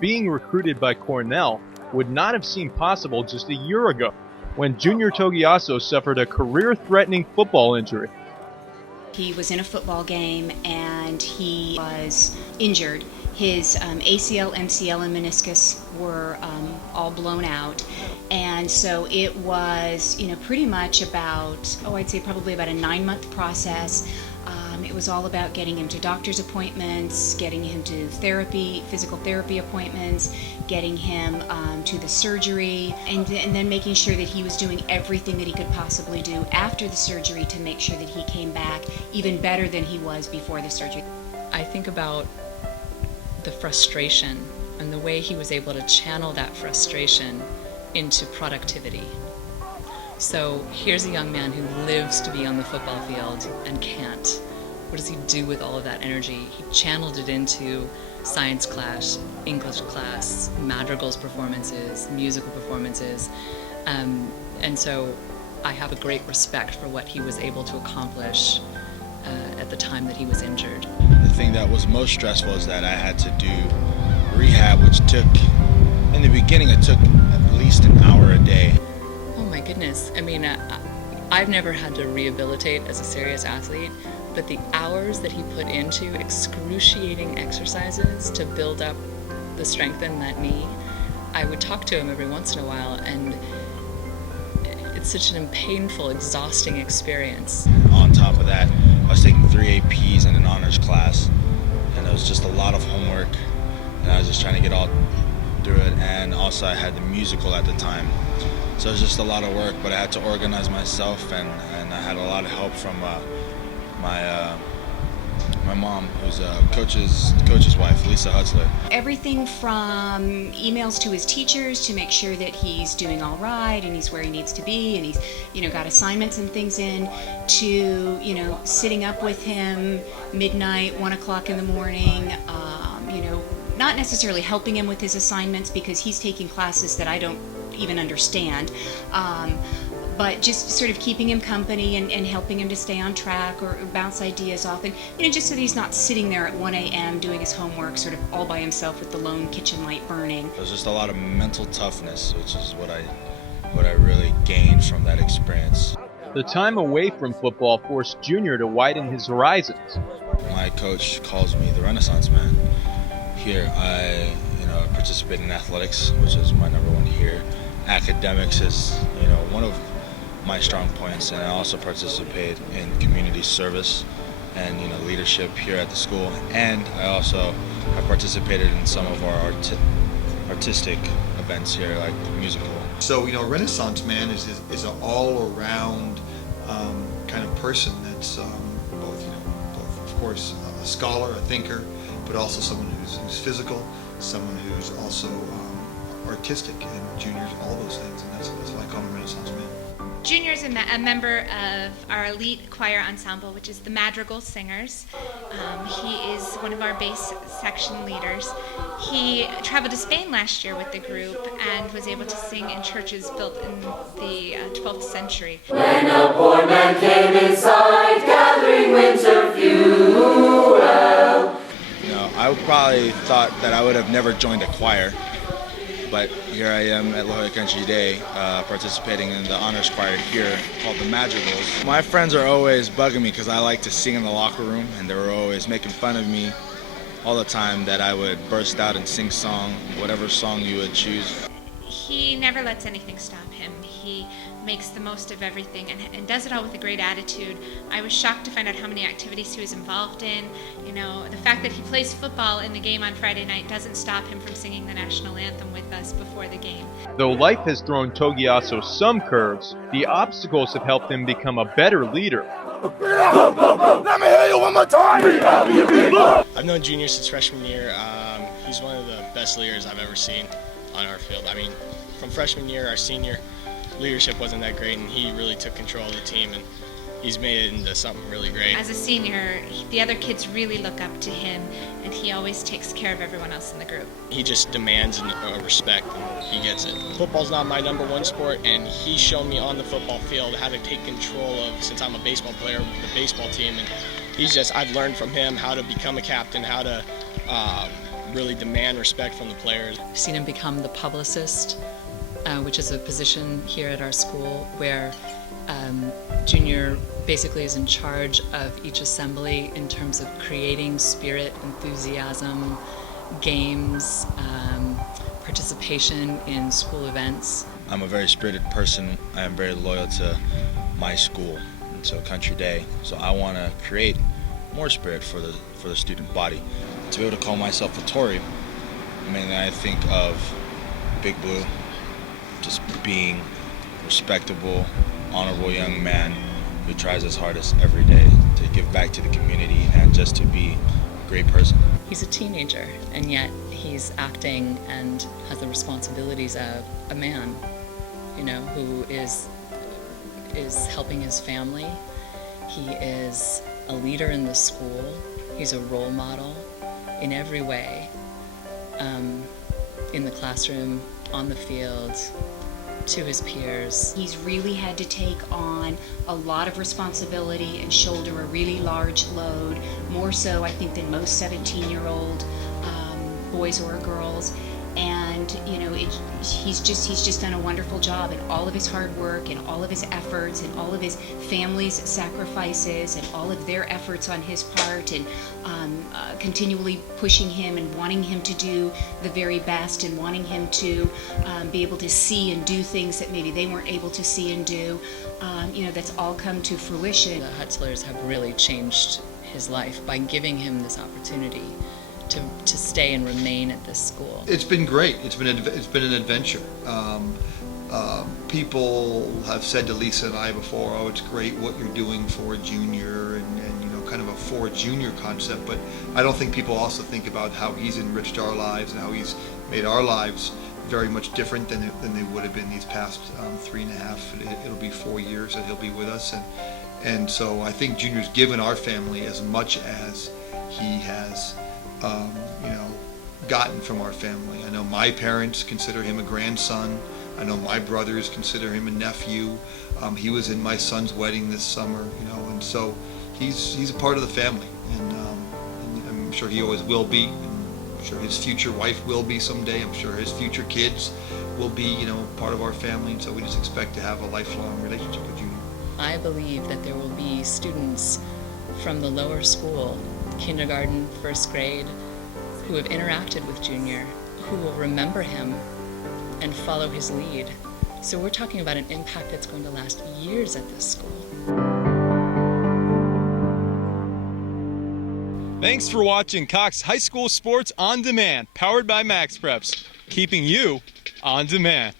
being recruited by Cornell would not have seemed possible just a year ago, when Junior Togiaso suffered a career-threatening football injury. He was in a football game and he was injured. His ACL, MCL, and meniscus were all blown out, and so it was, pretty much about, I'd say probably about a 9-month process. It was all about getting him to doctor's appointments, getting him to physical therapy appointments, getting him to the surgery, and then making sure that he was doing everything that he could possibly do after the surgery to make sure that he came back even better than he was before the surgery. I think about the frustration and the way he was able to channel that frustration into productivity. So here's a young man who lives to be on the football field and can't. What does he do with all of that energy? He channeled it into science class, English class, madrigals performances, musical performances. And so I have a great respect for what he was able to accomplish at the time that he was injured. The thing that was most stressful is that I had to do rehab, which took, in the beginning, it took at least an hour a day. Oh my goodness. I mean, I've never had to rehabilitate as a serious athlete, but the hours that he put into excruciating exercises to build up the strength in that knee, I would talk to him every once in a while, and it's such a painful, exhausting experience. On top of that, I was taking 3 APs and an honors class, and it was just a lot of homework, and I was just trying to get all through it. And also I had the musical at the time, so it was just a lot of work, but I had to organize myself, and I had a lot of help from my mom, who's coach's wife, Lisa Hutzler. Everything from emails to his teachers to make sure that he's doing all right and he's where he needs to be and he's, got assignments and things in, to, sitting up with him midnight, 1 o'clock in the morning, not necessarily helping him with his assignments because he's taking classes that I don't even understand. But just sort of keeping him company and helping him to stay on track or bounce ideas off, and just so that he's not sitting there at 1 a.m. doing his homework sort of all by himself with the lone kitchen light burning. It was just a lot of mental toughness, which is what I really gained from that experience. The time away from football forced Junior to widen his horizons. My coach calls me the Renaissance Man. Here I participate in athletics, which is my number one here. Academics is one of my strong points, and I also participate in community service and leadership here at the school, and I also have participated in some of our artistic events here, like musical. So Renaissance Man is an all-around kind of person that's both of course a scholar, a thinker, but also someone who's physical, someone who's also artistic, and Junior's all those things, and that's why I call him Renaissance Man. Junior's a member of our elite choir ensemble, which is the Madrigal Singers. He is one of our bass section leaders. He traveled to Spain last year with the group and was able to sing in churches built in the 12th century. When a poor man came inside, gathering winter fuel. I probably thought that I would have never joined a choir, but here I am at Jolla Country today, participating in the honors choir here called the Madrigals. My friends are always bugging me because I like to sing in the locker room, and they were always making fun of me all the time that I would burst out and sing whatever song you would choose. He never lets anything stop him. He makes the most of everything and does it all with a great attitude. I was shocked to find out how many activities he was involved in. The fact that he plays football in the game on Friday night doesn't stop him from singing the national anthem with us before the game. Though life has thrown Togiaso some curves, the obstacles have helped him become a better leader. Let me hear you one more time! I've known Junior since freshman year. He's one of the best leaders I've ever seen on our field. I mean, from freshman year, our senior leadership wasn't that great, and he really took control of the team, and he's made it into something really great. As a senior, the other kids really look up to him, and he always takes care of everyone else in the group. He just demands respect, and he gets it. Football's not my number one sport, and he's shown me on the football field how to take control of, since I'm a baseball player, the baseball team, and I've learned from him how to become a captain, how to really demand respect from the players. I've seen him become the publicist, which is a position here at our school where Junior basically is in charge of each assembly in terms of creating spirit, enthusiasm, games, participation in school events. I'm a very spirited person. I am very loyal to my school, and so Country Day. So I want to create more spirit for the student body. To be able to call myself a Tory, I mean, I think of Big Blue, just being respectable, honorable young man who tries his hardest every day to give back to the community and just to be a great person. He's a teenager, and yet he's acting and has the responsibilities of a man, you know, who is helping his family. He is a leader in the school. He's a role model in every way, in the classroom, on the field, to his peers. He's really had to take on a lot of responsibility and shoulder a really large load, more so I think than most 17-year-old boys or girls. And you know, he's just done a wonderful job, and all of his hard work and all of his efforts and all of his family's sacrifices and all of their efforts on his part, and continually pushing him and wanting him to do the very best and wanting him to be able to see and do things that maybe they weren't able to see and do. You know, that's all come to fruition. The Hutzlers have really changed his life by giving him this opportunity to stay and remain at this school. It's been great. It's been an adventure. People have said to Lisa and I before, "Oh, it's great what you're doing for Junior," and you know, kind of a for Junior concept. But I don't think people also think about how he's enriched our lives and how he's made our lives very much different than they would have been these past 3.5. It'll be 4 years that he'll be with us, and so I think Junior's given our family as much as he has. You know, gotten from our family. I know my parents consider him a grandson. I know my brothers consider him a nephew. He was in my son's wedding this summer, you know, and so he's a part of the family, and I'm sure he always will be. I'm sure his future wife will be someday. I'm sure his future kids will be, you know, part of our family, and so we just expect to have a lifelong relationship with Junior. I believe that there will be students from the lower school, kindergarten, first grade, who have interacted with Junior, who will remember him and follow his lead. So we're talking about an impact that's going to last years at this school. Thanks for watching Cox High School Sports On Demand, powered by Max Preps, keeping you on demand.